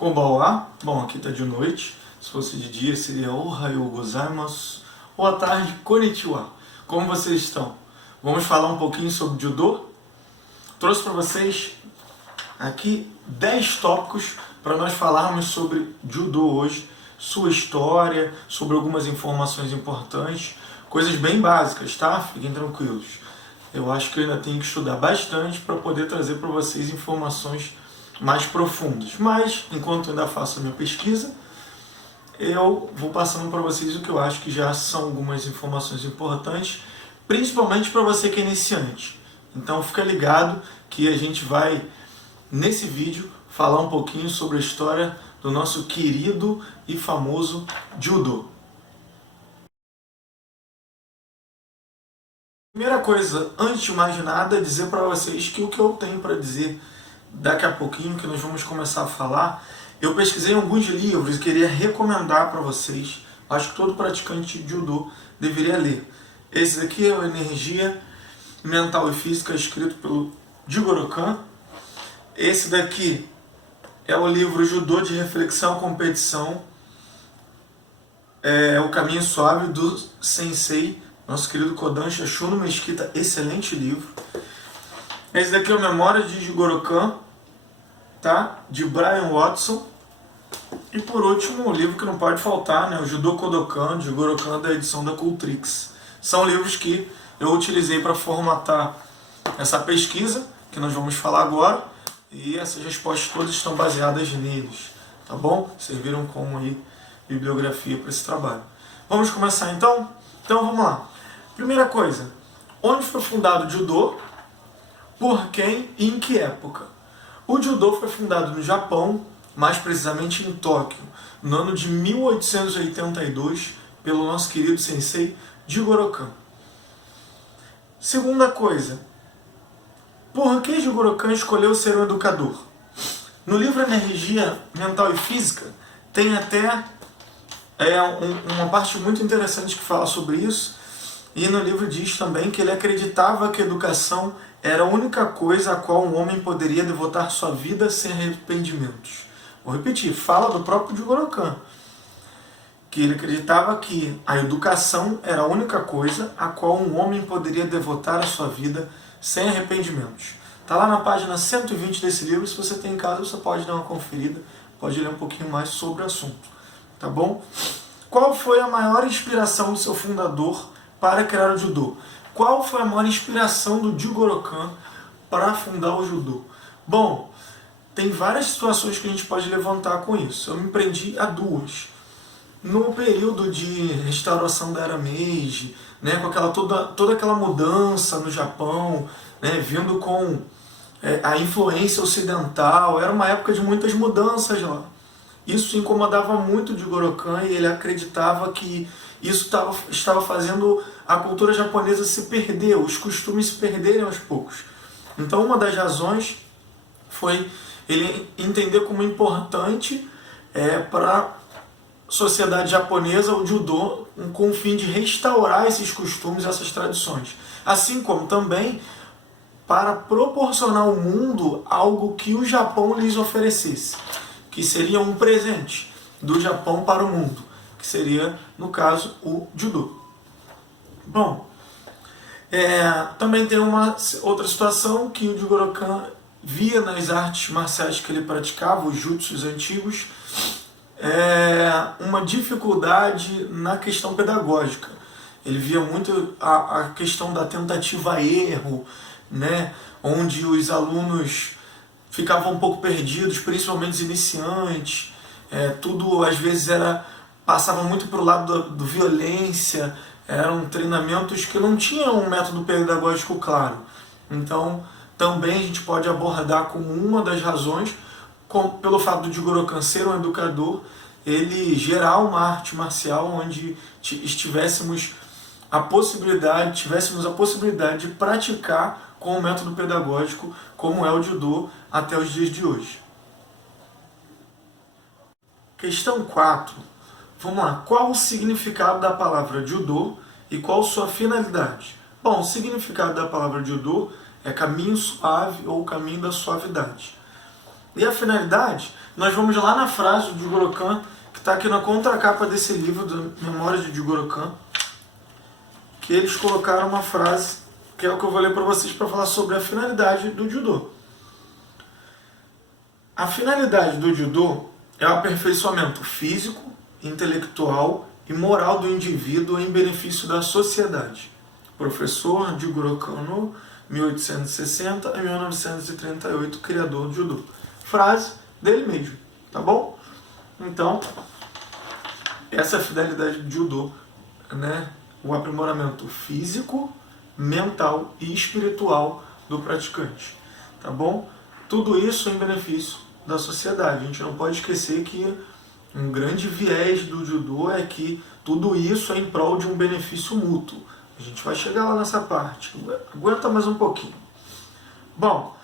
Konbanwa. Bom, aqui tá de noite. Se fosse de dia seria Ohayou gozaimasu. Ou à tarde, Konnichiwa. Como vocês estão? Vamos falar um pouquinho sobre Judô. Trouxe para vocês aqui 10 tópicos para nós falarmos sobre Judô hoje, sua história, sobre algumas informações importantes, coisas bem básicas, tá? Fiquem tranquilos. Eu acho que eu ainda tenho que estudar bastante para poder trazer para vocês informações mais profundas. Mas, enquanto eu ainda faço a minha pesquisa, eu vou passando para vocês o que eu acho que já são algumas informações importantes, principalmente para você que é iniciante. Então fica ligado que a gente vai, nesse vídeo, falar um pouquinho sobre a história do nosso querido e famoso Judô. Primeira coisa, antes de mais nada, dizer para vocês que o que eu tenho para dizer daqui a pouquinho, que nós vamos começar a falar, eu pesquisei alguns livros e queria recomendar para vocês. Acho que todo praticante de Judô deveria ler. Esse daqui é o Energia Mental e Física, escrito pelo Jigoro Kan. Esse daqui é o livro Judô de Reflexão e Competição, é O Caminho Suave, do Sensei, nosso querido Kodansha Shuno Mesquita, excelente livro. Esse daqui é o Memória de Jigoro Kan, tá? De Brian Watson. E por último, o livro que não pode faltar, né? O Judô Kodokan, de Jigoro Kan, da edição da Cultrix. São livros que eu utilizei para formatar essa pesquisa, que nós vamos falar agora, e essas respostas todas estão baseadas neles, tá bom? Serviram como aí bibliografia para esse trabalho. Vamos começar então? Então vamos lá. Primeira coisa, onde foi fundado o Judô, por quem e em que época? O Judô foi fundado no Japão, mais precisamente em Tóquio, no ano de 1882, pelo nosso querido sensei Jigoro Kan. Segunda coisa, por que Jigoro Kan escolheu ser um educador? No livro Energia Mental e Física, tem até uma parte muito interessante que fala sobre isso, e no livro diz também que ele acreditava que a educação era a única coisa a qual um homem poderia devotar sua vida sem arrependimentos. Vou repetir, fala do próprio Jigoro Kan, que ele acreditava que a educação era a única coisa a qual um homem poderia devotar a sua vida sem arrependimentos. Está lá na página 120 desse livro, se você tem em casa, você pode dar uma conferida, pode ler um pouquinho mais sobre o assunto, tá bom? Qual foi a maior inspiração do seu fundador para criar o Judô? Qual foi a maior inspiração do Jigoro Kan para fundar o Judô? Bom, tem várias situações que a gente pode levantar com isso. Eu me prendi a duas. No período de restauração da Era Meiji, né, com toda aquela mudança no Japão, né, vindo com a influência ocidental, era uma época de muitas mudanças lá. Isso incomodava muito o Jigoro Kan e ele acreditava que isso estava fazendo a cultura japonesa se perder, os costumes se perderem aos poucos. Então uma das razões foi ele entender como importante para a sociedade japonesa o Judô com o fim de restaurar esses costumes, essas tradições. Assim como também para proporcionar ao mundo algo que o Japão lhes oferecesse, que seria um presente do Japão para o mundo, que seria, no caso, o Judô. Bom, também tem uma outra situação que o Jigoro Kan via nas artes marciais que ele praticava, os jutsus antigos, uma dificuldade na questão pedagógica. Ele via muito a questão da tentativa erro, né, onde os alunos ficavam um pouco perdidos, principalmente os iniciantes. Tudo às vezes passava muito para o lado da violência, eram treinamentos que não tinham um método pedagógico claro. Então também a gente pode abordar como uma das razões, pelo fato do Jigoro Kan ser um educador, ele gerar uma arte marcial onde tivéssemos a possibilidade de praticar com o método pedagógico como é o Judô até os dias de hoje. Questão 4. Vamos lá. Qual o significado da palavra Judô e qual sua finalidade? Bom, o significado da palavra Judô é caminho suave ou caminho da suavidade. E a finalidade, nós vamos lá na frase do Jigoro Khan, que está aqui na contracapa desse livro, do Memórias de Jigoro Khan, que eles colocaram uma frase, que é o que eu vou ler para vocês para falar sobre a finalidade do Judô. A finalidade do Judô é o aperfeiçoamento físico, intelectual e moral do indivíduo em benefício da sociedade. Professor Jigoro Kano, 1860 a 1938, criador do Judô. Frase dele mesmo, tá bom? Então, essa é a finalidade do Judô, né? O aprimoramento físico, mental e espiritual do praticante, tá bom? Tudo isso em benefício da sociedade. A gente não pode esquecer que um grande viés do Judô é que tudo isso é em prol de um benefício mútuo. A gente vai chegar lá nessa parte. Aguenta mais um pouquinho. Bom,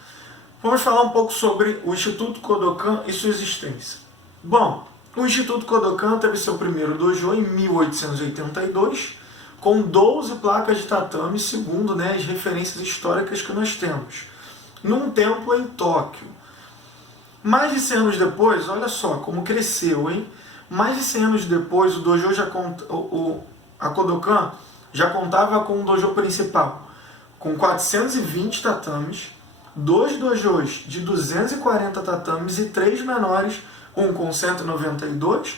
vamos falar um pouco sobre o Instituto Kodokan e sua existência. Bom, o Instituto Kodokan teve seu primeiro dojo em 1882, com 12 placas de tatame, segundo, né, as referências históricas que nós temos, num templo em Tóquio. Mais de 100 anos depois, olha só como cresceu, hein? Mais de 100 anos depois, o dojo a Kodokan já contava com um dojo principal, com 420 tatames, 2 dojos de 240 tatames e 3 menores, um com 192,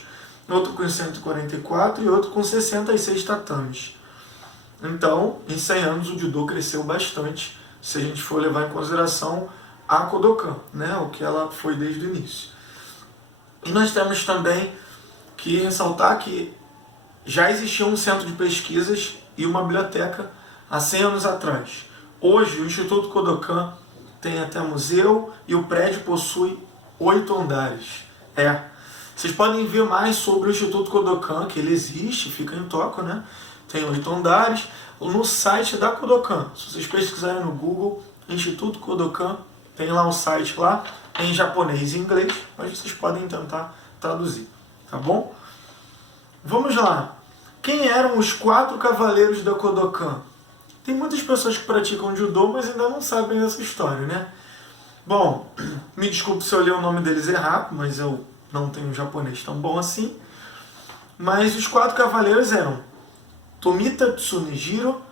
outro com 144 e outro com 66 tatames. Então, em 100 anos, o Judô cresceu bastante, se a gente for levar em consideração a Kodokan, né, o que ela foi desde o início. E nós temos também que ressaltar que já existia um centro de pesquisas e uma biblioteca há 100 anos atrás. Hoje, o Instituto Kodokan tem até museu e o prédio possui 8 andares. Vocês podem ver mais sobre o Instituto Kodokan, que ele existe, fica em Tóquio, né? Tem 8 andares, no site da Kodokan. Se vocês pesquisarem no Google, Instituto Kodokan, tem lá um site lá, em japonês e inglês, mas vocês podem tentar traduzir, tá bom? Vamos lá. Quem eram os 4 cavaleiros da Kodokan? Tem muitas pessoas que praticam judô, mas ainda não sabem dessa história, né? Bom, me desculpe se eu ler o nome deles errado, mas eu não tenho um japonês tão bom assim. Mas os 4 cavaleiros eram Tomita Tsunejiro,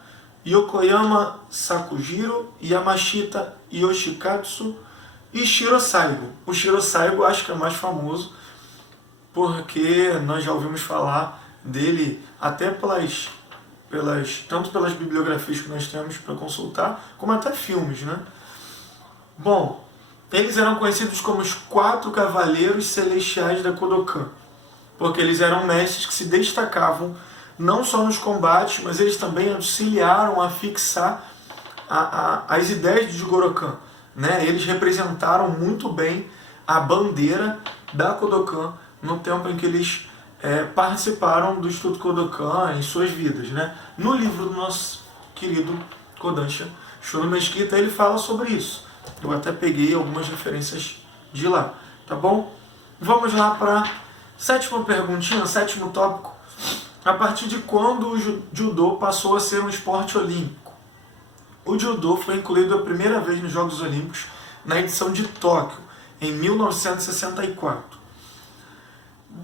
Yokoyama Sakujiro, Yamashita Yoshikatsu e Shiro Saigo. O Shiro Saigo acho que é o mais famoso, porque nós já ouvimos falar dele até tanto pelas bibliografias que nós temos para consultar, como até filmes, né? Bom, eles eram conhecidos como os 4 cavaleiros celestiais da Kodokan, porque eles eram mestres que se destacavam não só nos combates, mas eles também auxiliaram a fixar as ideias de Jigoro Khan, né? Eles representaram muito bem a bandeira da Kodokan no tempo em que eles participaram do Instituto Kodokan em suas vidas, né? No livro do nosso querido Kodansha Shunryu Mesquita, ele fala sobre isso. Eu até peguei algumas referências de lá, tá bom? Vamos lá para a 7ª perguntinha, 7º tópico. A partir de quando o judô passou a ser um esporte olímpico? O judô foi incluído a primeira vez nos Jogos Olímpicos na edição de Tóquio, em 1964.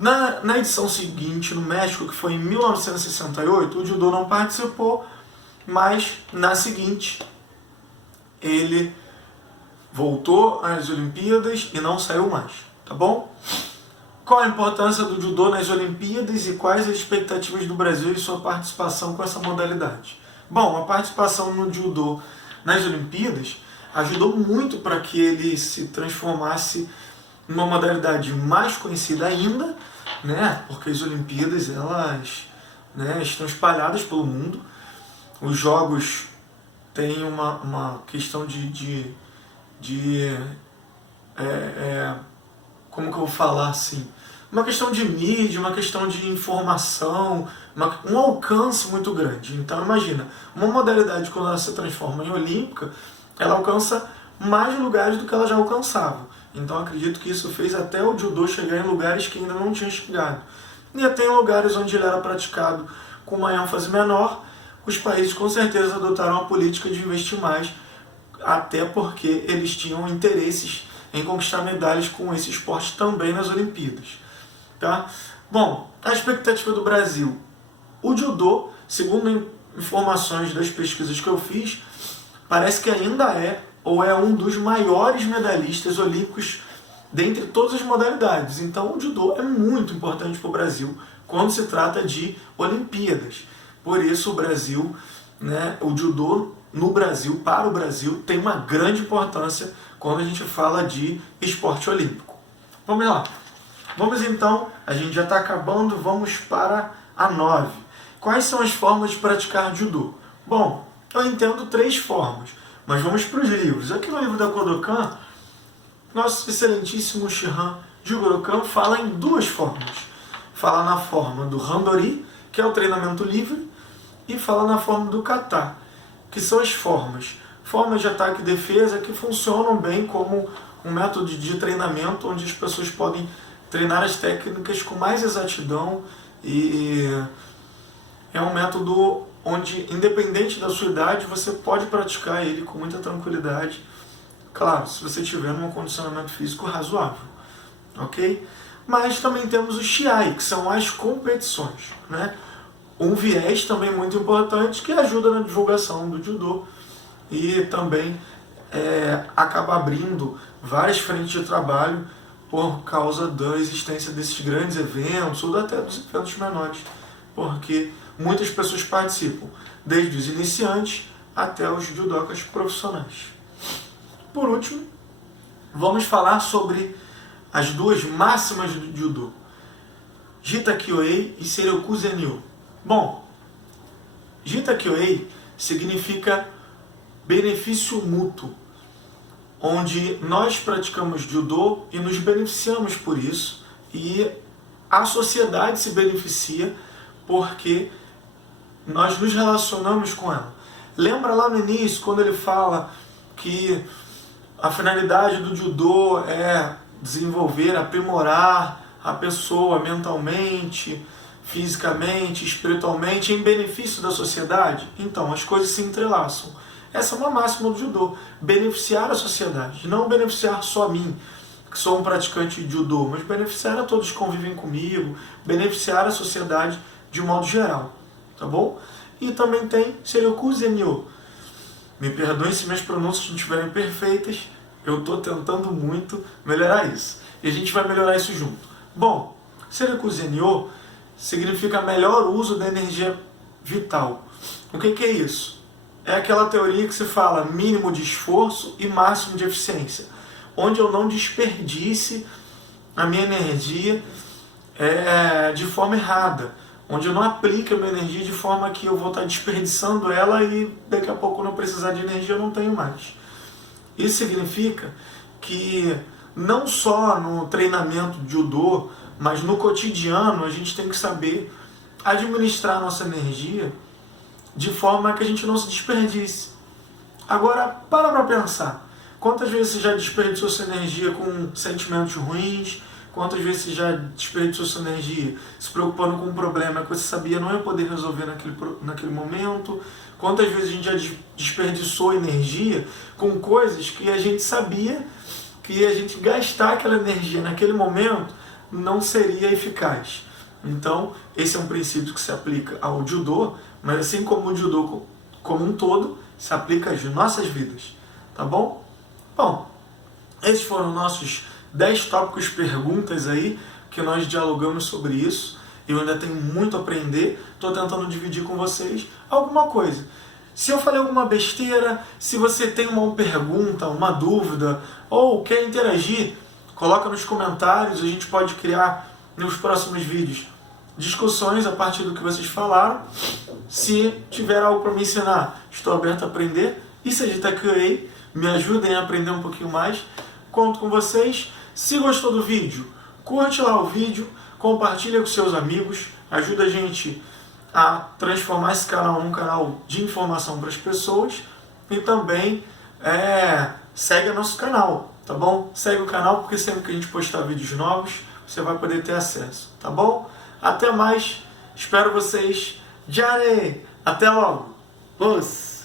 Na edição seguinte, no México, que foi em 1968, o judô não participou, mas na seguinte ele voltou às Olimpíadas e não saiu mais, tá bom? Qual a importância do judô nas Olimpíadas e quais as expectativas do Brasil e sua participação com essa modalidade? Bom, a participação no judô nas Olimpíadas ajudou muito para que ele se transformasse em uma modalidade mais conhecida ainda, né? Porque as Olimpíadas elas, né, estão espalhadas pelo mundo. Os jogos têm uma questão como que eu vou falar assim? Uma questão de mídia, uma questão de informação, um alcance muito grande. Então imagina, uma modalidade quando ela se transforma em olímpica, ela alcança mais lugares do que ela já alcançava. Então acredito que isso fez até o judô chegar em lugares que ainda não tinha chegado. E até em lugares onde ele era praticado com uma ênfase menor, os países com certeza adotaram a política de investir mais, até porque eles tinham interesses em conquistar medalhas com esse esporte também nas Olimpíadas. Tá? Bom, a expectativa do Brasil. O judô, segundo informações das pesquisas que eu fiz, parece que ainda é ou é um dos maiores medalhistas olímpicos dentre todas as modalidades. Então o judô é muito importante para o Brasil quando se trata de Olimpíadas. Por isso o Brasil, o judô no Brasil, para o Brasil, tem uma grande importância quando a gente fala de esporte olímpico. Vamos lá. Vamos então, a gente já está acabando, vamos para a 9. Quais são as formas de praticar judô? Bom, eu entendo 3 formas, mas vamos para os livros. Aqui no livro da Kodokan, nosso excelentíssimo Shihan Jigoro fala em 2 formas. Fala na forma do Randori, que é o treinamento livre, e fala na forma do Kata, que são as formas de ataque e defesa que funcionam bem como um método de treinamento onde as pessoas podem treinar as técnicas com mais exatidão, e é um método onde, independente da sua idade, você pode praticar ele com muita tranquilidade, claro, se você tiver um condicionamento físico razoável, ok? Mas também temos o Shiai, que são as competições, um viés também muito importante que ajuda na divulgação do judô e também acaba abrindo várias frentes de trabalho por causa da existência desses grandes eventos ou até dos eventos menores, porque muitas pessoas participam, desde os iniciantes até os judokas profissionais. Por último, vamos falar sobre as 2 máximas do judô, Jita Kyoei e Seiryoku Zenryo. Bom, Jita Kyoei significa benefício mútuo, onde nós praticamos judô e nos beneficiamos por isso, e a sociedade se beneficia porque nós nos relacionamos com ela. Lembra lá no início, quando ele fala que a finalidade do judô é desenvolver, aprimorar a pessoa mentalmente, fisicamente, espiritualmente, em benefício da sociedade? Então, as coisas se entrelaçam. Essa é uma máxima do judô, beneficiar a sociedade, não beneficiar só a mim, que sou um praticante de judô, mas beneficiar a todos que convivem comigo, beneficiar a sociedade de um modo geral, tá bom? E também tem Seiryoku Zenryo. Me perdoem se minhas pronúncias não estiverem perfeitas, eu estou tentando muito melhorar isso. E a gente vai melhorar isso junto. Bom, Seiryoku Zenryo significa melhor uso da energia vital. O que é isso? É aquela teoria que se fala mínimo de esforço e máximo de eficiência, onde eu não desperdice a minha energia de forma errada, onde eu não aplique a minha energia de forma que eu vou estar desperdiçando ela e daqui a pouco, quando eu precisar de energia, eu não tenho mais. Isso significa que não só no treinamento de judô, mas no cotidiano a gente tem que saber administrar a nossa energia de forma que a gente não se desperdice. Agora, para pensar. Quantas vezes você já desperdiçou sua energia com sentimentos ruins? Quantas vezes você já desperdiçou sua energia se preocupando com um problema que você sabia não ia poder resolver naquele momento? Quantas vezes a gente já desperdiçou energia com coisas que a gente sabia que a gente gastar aquela energia naquele momento não seria eficaz? Então, esse é um princípio que se aplica ao judô, mas assim como o judô como um todo, se aplica às nossas vidas, tá bom? Bom, esses foram nossos 10 tópicos, perguntas aí, que nós dialogamos sobre isso. Eu ainda tenho muito a aprender, estou tentando dividir com vocês alguma coisa. Se eu falei alguma besteira, se você tem uma pergunta, uma dúvida, ou quer interagir, coloca nos comentários, a gente pode criar nos próximos vídeos discussões a partir do que vocês falaram. Se tiver algo para me ensinar, estou aberto a aprender. E se Jita Kyoei, me ajudem a aprender um pouquinho mais. Conto com vocês. Se gostou do vídeo, curte lá o vídeo, compartilha com seus amigos, ajuda a gente a transformar esse canal num canal de informação para as pessoas. E também segue o nosso canal, tá bom? Segue o canal, porque sempre que a gente postar vídeos novos, você vai poder ter acesso, tá bom? Até mais, espero vocês. Jare! Até logo! Os!